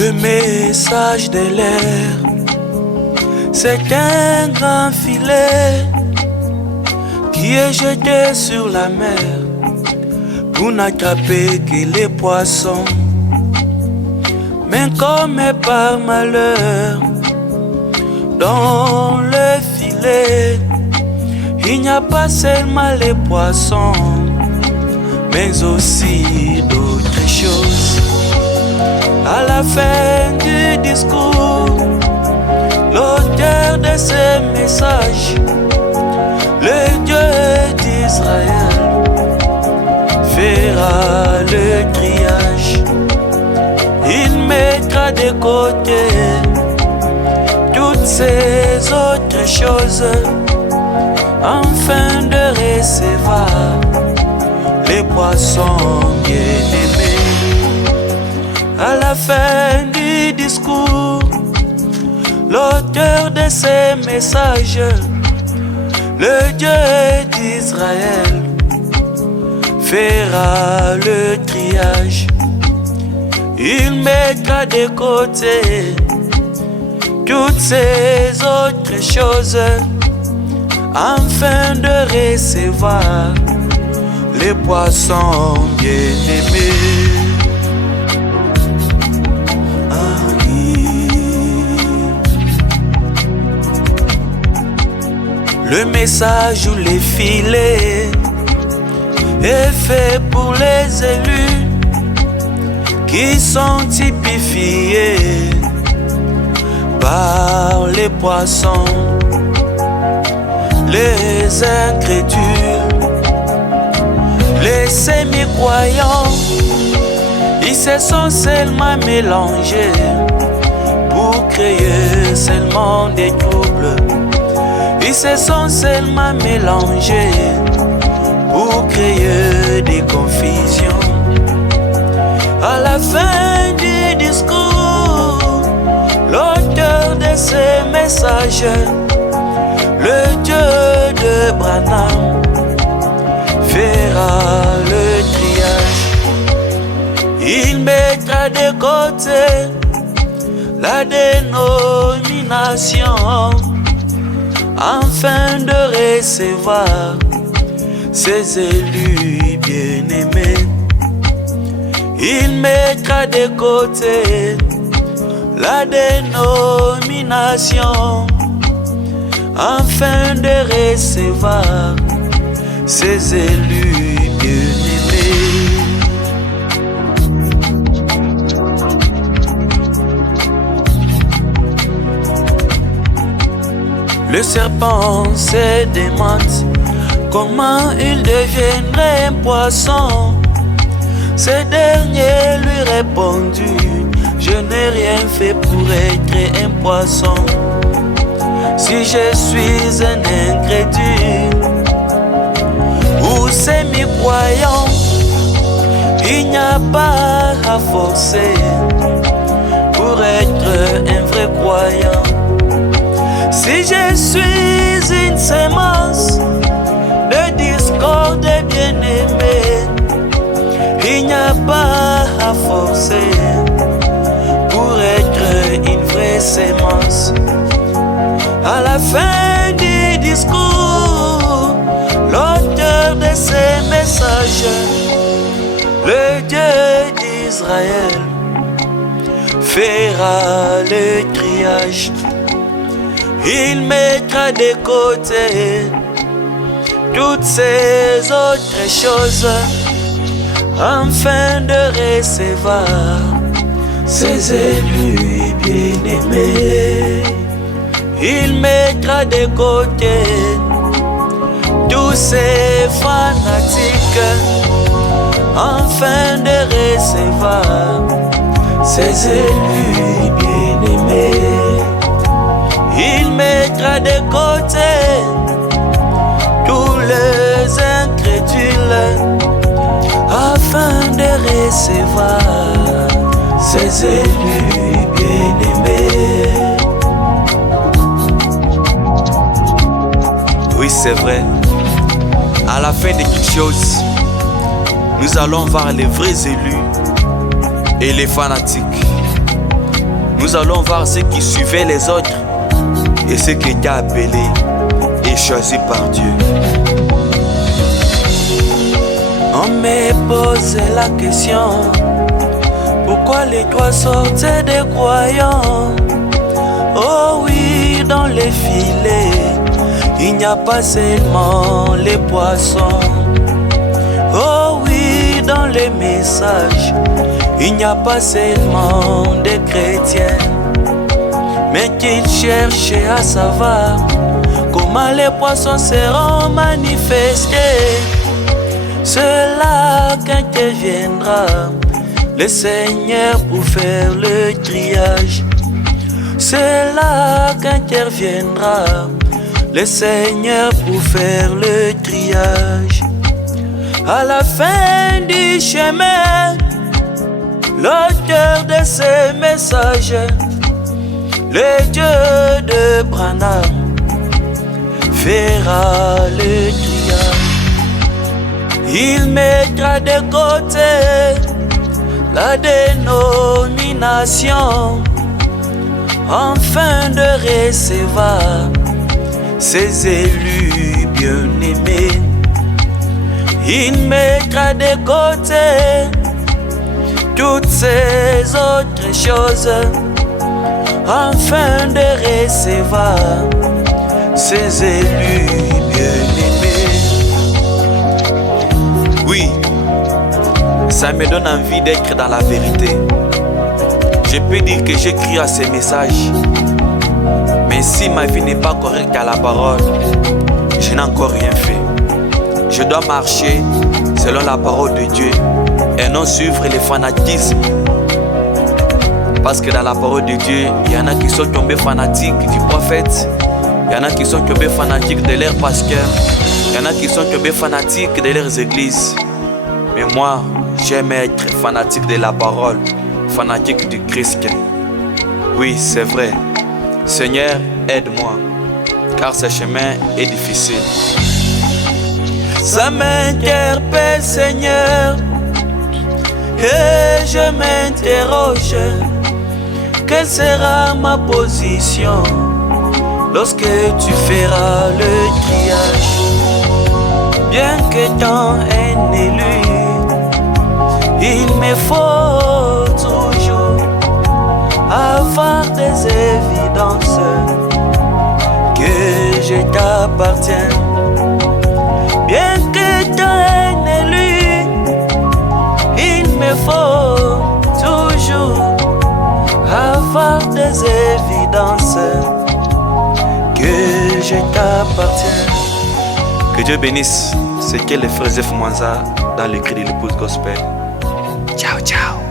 Le message de l'air, c'est qu'un grand filet qui est jeté sur la mer pour n'attraper que les poissons. Mais comme par malheur, dans le filet, il n'y a pas seulement les poissons, mais aussi d'autres choses. À la fin du discours, l'auteur de ce message, le Dieu d'Israël, fera le triage. Il mettra de côté toutes ces autres choses afin de recevoir les poissons bien-aimés. À la fin du discours, l'auteur de ces messages, le Dieu d'Israël, fera le triage. Il mettra de côté toutes ces autres choses afin de recevoir les poissons bien-aimés. Le message ou les filets est fait pour les élus qui sont typifiés par les poissons, les incrédules, les semi-croyants. Ils se sont seulement mélangés pour créer seulement des troubles. Ils se sont seulement mélangés pour créer des confusions. À la fin du discours, l'auteur de ces messages, le Dieu de Branham, fera le triage. Il mettra de côté la dénomination afin de recevoir ses élus bien-aimés. Il mettra de côté la dénomination afin de recevoir ses élus bien-aimés. Le serpent se demande comment il deviendrait un poisson. Ce dernier lui répondit: je n'ai rien fait pour être un poisson. Si je suis un incrédule ou semi-croyant, il n'y a pas à forcer pour être un vrai croyant. Si je suis une semence de discorde bien-aimée, il n'y a pas à forcer pour être une vraie semence. À la fin du discours, l'auteur de ces messages, le Dieu d'Israël, fera le triage. Il mettra de côté toutes ces autres choses afin de recevoir ses élus bien-aimés. Il mettra de côté tous ces fanatiques afin de recevoir ses élus bien-aimés. Il mettra de côté ses élus bien-aimés. Oui, c'est vrai. À la fin de toutes choses, nous allons voir les vrais élus et les fanatiques. Nous allons voir ceux qui suivaient les autres et ceux qui étaient appelés et choisis par Dieu. On me posé la question, pourquoi les trois sortes des croyants? Oh oui, dans les filets, il n'y a pas seulement les poissons. Oh oui, dans les messages, il n'y a pas seulement des chrétiens, mais qu'ils cherchaient à savoir comment les poissons seront manifestés. C'est là qu'interviendra le Seigneur pour faire le triage. C'est là qu'interviendra le Seigneur pour faire le triage. À la fin du chemin, l'auteur de ces messages, le Dieu de Branham, fera le triage. Il mettra de côté la dénomination afin de recevoir ses élus bien-aimés. Il mettra de côté toutes ces autres choses afin de recevoir ses élus bien-aimés. Oui, ça me donne envie d'être dans la vérité. Je peux dire que j'écris à ces messages, mais si ma vie n'est pas correcte à la parole, je n'ai encore rien fait. Je dois marcher selon la parole de Dieu et non suivre les fanatismes. Parce que dans la parole de Dieu, il y en a qui sont tombés fanatiques du prophète, il y en a qui sont tombés fanatiques de leurs pasteurs, il y en a qui sont tombés fanatiques de leurs églises. Mais moi, j'aime être fanatique de la parole, fanatique du Christ. Oui, c'est vrai. Seigneur, aide-moi, car ce chemin est difficile. Ça m'interpelle, Seigneur, et je m'interroge. Quelle sera ma position lorsque tu feras le triage? Bien qu'étant un élu, il me faut toujours avoir des évidences que je t'appartiens. Bien qu'étant un élu, il me faut toujours avoir des évidences que je t'appartiens. Que Dieu bénisse ce qu'est les frères Zef Mwanza dans le cri de l'épouse gospel. Ciao, ciao.